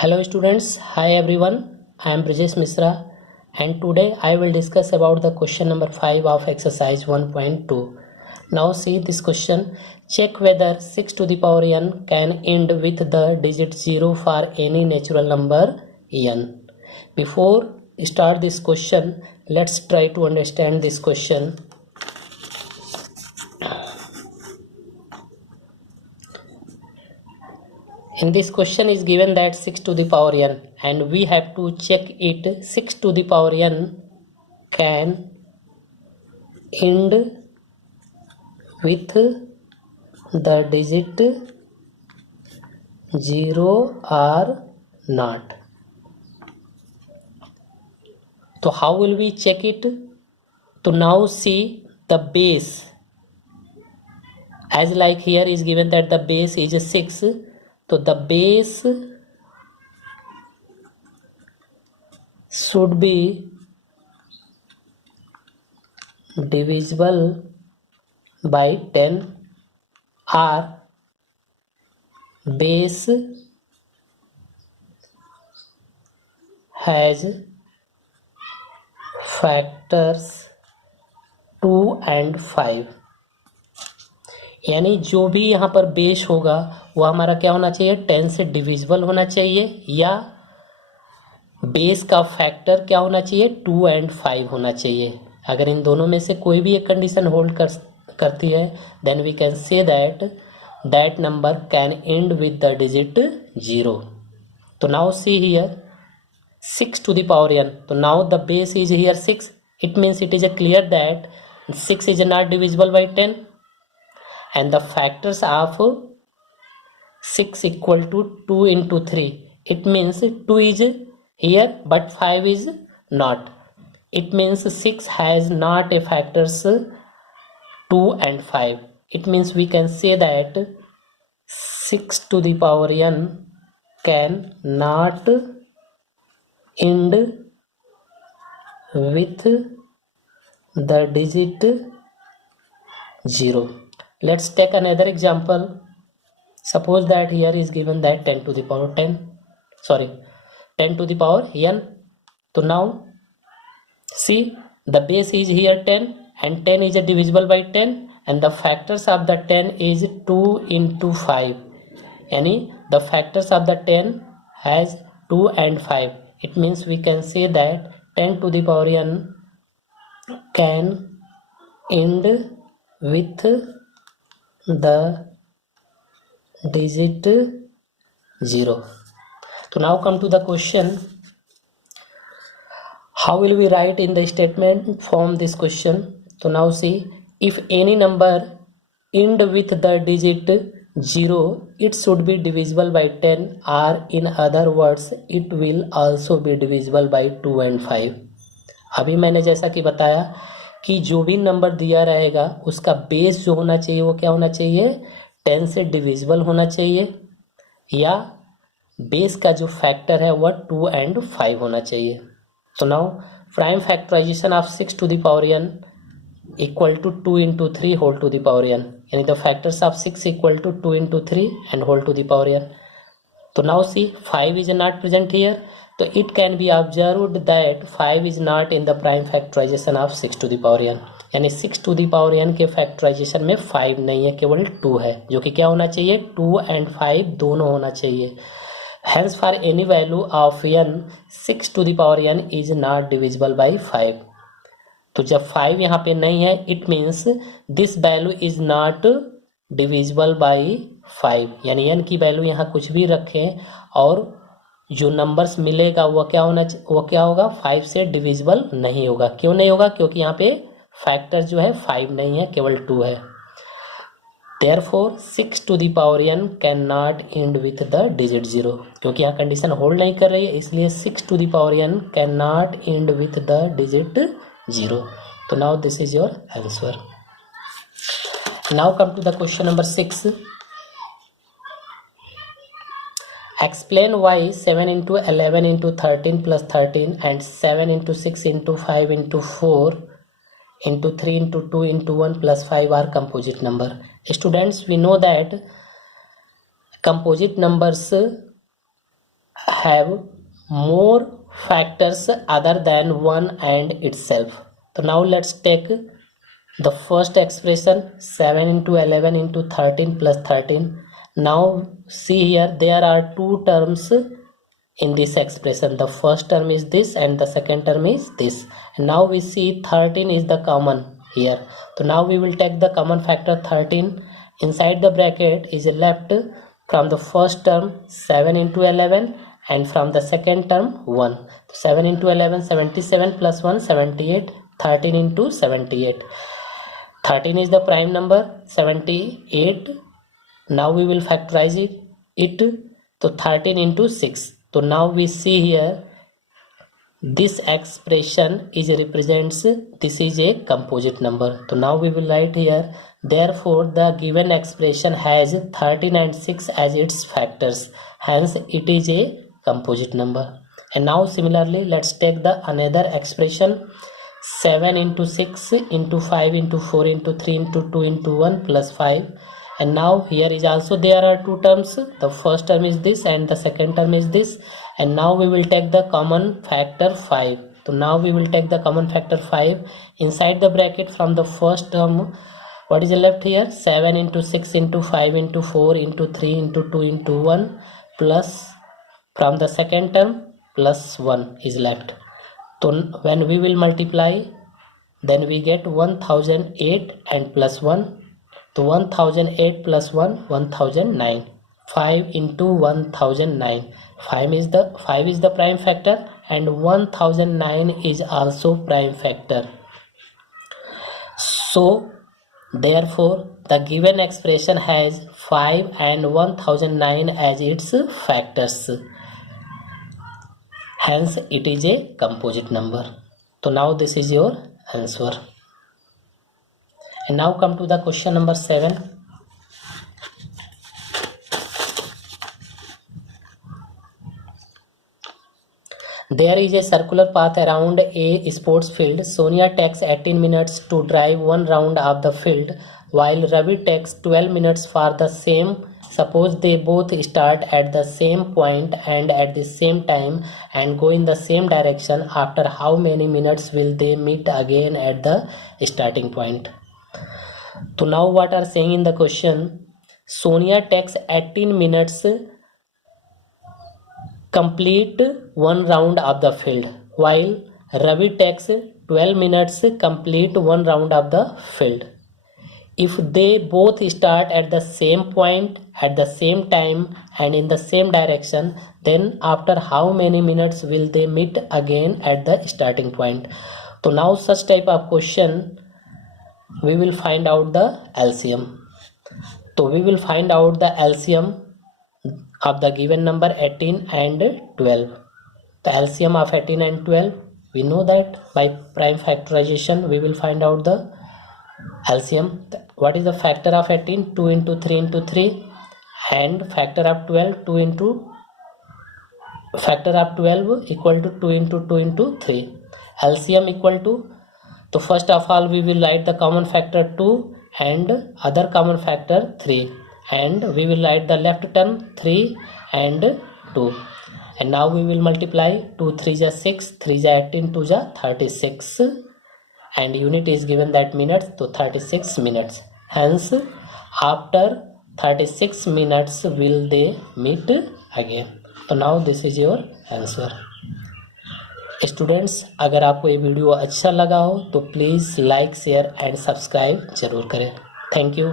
Hello students, hi everyone. I am Brijesh Misra and today I will discuss about the question number 5 of exercise 1.2. Now see this question. Check whether 6 to the power n can end with the digit 0 for any natural number n. Before start this question, let's try to understand this question. In this question is given that 6 to the power n and we have to check it. 6 to the power n can end with the digit 0 or not. So how will we check it? To now see the base, as like here is given that the base is 6. So the base should be divisible by 10 or base has factors 2 and 5. यानी जो भी यहाँ पर base होगा वो हमारा क्या होना चाहिए, 10 से डिविजिबल होना चाहिए या बेस का फैक्टर क्या होना चाहिए, 2 and 5 होना चाहिए. अगर इन दोनों में से कोई भी एक कंडीशन होल्ड करती है then we can say that number can end with the digit 0. तो now see here 6 to the power n. So now the base is here 6. It means it is a clear that 6 is not divisible by 10 and the factors of 6 equal to 2 into 3. It means 2 is here but 5 is not. It means 6 has not a factors 2 and 5. It means we can say that 6 to the power n can not end with the digit 0. Let's take another example. Suppose that here is given that 10 to the power n. So now see the base is here 10 and 10 is divisible by 10 and the factors of the 10 is 2 into 5. Yani the factors of the 10 has 2 and 5. It means we can say that 10 to the power n can end with the digit 0. So now come to the question. How will we write in the statement form this question? So now see, if any number end with the digit 0, it should be divisible by 10 or in other words it will also be divisible by 2 and 5. अभी मैंने जैसा कि बताया कि जो भी number दिया रहेगा उसका बेस जो होना चाहिए वो क्या होना चाहिए, 10 से डिविजिबल होना चाहिए या बेस का जो फैक्टर है वह 2 and 5 होना चाहिए. So now prime factorization of 6 to the power n equal to 2 into 3 whole to the power n. यानी the factors of 6 equal to 2 into 3 and whole to the power n. So now see 5 is not present here. So it can be observed that 5 is not in the prime factorization of 6 to the power n. यानी 6 to the power n के factorisation में 5 नहीं है, केवल 2 है, जो कि क्या होना चाहिए, 2 and 5 दोनों होना चाहिए. Hence for any value of n 6 to the power n is not divisible by 5. तो जब 5 यहाँ पे नहीं है it means this value is not divisible by 5. यानी n की वैल्यू यहाँ कुछ भी रखें और जो नंबर्स मिलेगा वो क्या होगा, 5 से डिविजिबल नहीं होगा. क्यों नहीं होगा, क्योंकि यहाँ पे फैक्टर जो है 5 नहीं है, केवल 2 है. Therefore 6 to the power n cannot end with the digit 0. क्योंकि यहाँ कंडीशन होल्ड नहीं कर रही है इसलिए 6 to the power n cannot end with the digit 0. तो now this is your answer. Now come to the question number 6. Explain why 7 into 11 into 13 plus 13 and 7 into 6 into 5 into 4 into 3 into 2 into 1 plus 5 are composite number. Students, we know that composite numbers have more factors other than 1 and itself. So now let's take the first expression, 7 into 11 into 13 plus 13. Now see here, there are two terms in this expression. The first term is this and the second term is this. And now we see 13 is the common here. So now we will take the common factor 13. Inside the bracket is left from the first term 7 into 11 and from the second term 1. 7 into 11 77 plus 1 78. 13 into 78. 13 is the prime number. 78. Now we will factorize it. So 13 into 6. So now we see here this expression is represents, this is a composite number. So now we will write here, therefore the given expression has 13 and 6 as its factors, hence it is a composite number. And now similarly let's take the another expression, 7 into 6 into 5 into 4 into 3 into 2 into 1 plus 5. And now here is also there are two terms. The first term is this and the second term is this. And now we will take the common factor 5. So now we will take the common factor 5. Inside the bracket from the first term, what is left here? 7 into 6 into 5 into 4 into 3 into 2 into 1 plus from the second term plus 1 is left. So when we will multiply, then we get 1008 and plus 1. So 1008 plus 1, 1009. 5 into 1009. 5 is the prime factor and 1009 is also prime factor. So therefore the given expression has 5 and 1009 as its factors. Hence it is a composite number. So now this is your answer. And now come to the question number 7. There is a circular path around a sports field. Sonia takes 18 minutes to drive one round of the field, while Ravi takes 12 minutes for the same. Suppose they both start at the same point and at the same time and go in the same direction. After how many minutes will they meet again at the starting point? So now what are saying in the question, Sonia takes 18 minutes complete one round of the field, while Ravi takes 12 minutes complete one round of the field. If they both start at the same point at the same time and in the same direction, then after how many minutes will they meet again at the starting point? So now such type of question we will find out the LCM. So we will find out the LCM of the given number 18 and 12. The LCM of 18 and 12, we know that by prime factorization we will find out the LCM. What is the factor of 18? 2 into 3 into 3, and factor of 12, 2 into factor of 12 equal to 2 into 2 into 3. LCM equal to, so first of all we will write the common factor 2 and other common factor 3, and we will write the left term 3 and 2. And now we will multiply 2 3 is 6, 3 is 18, 2 is 36, and unit is given that minutes, to 36 minutes. Hence after 36 minutes will they meet again. तो now this is your answer. Students, अगर आपको ये video अच्छा लगा हो तो please like share and subscribe जरूर करें. Thank you.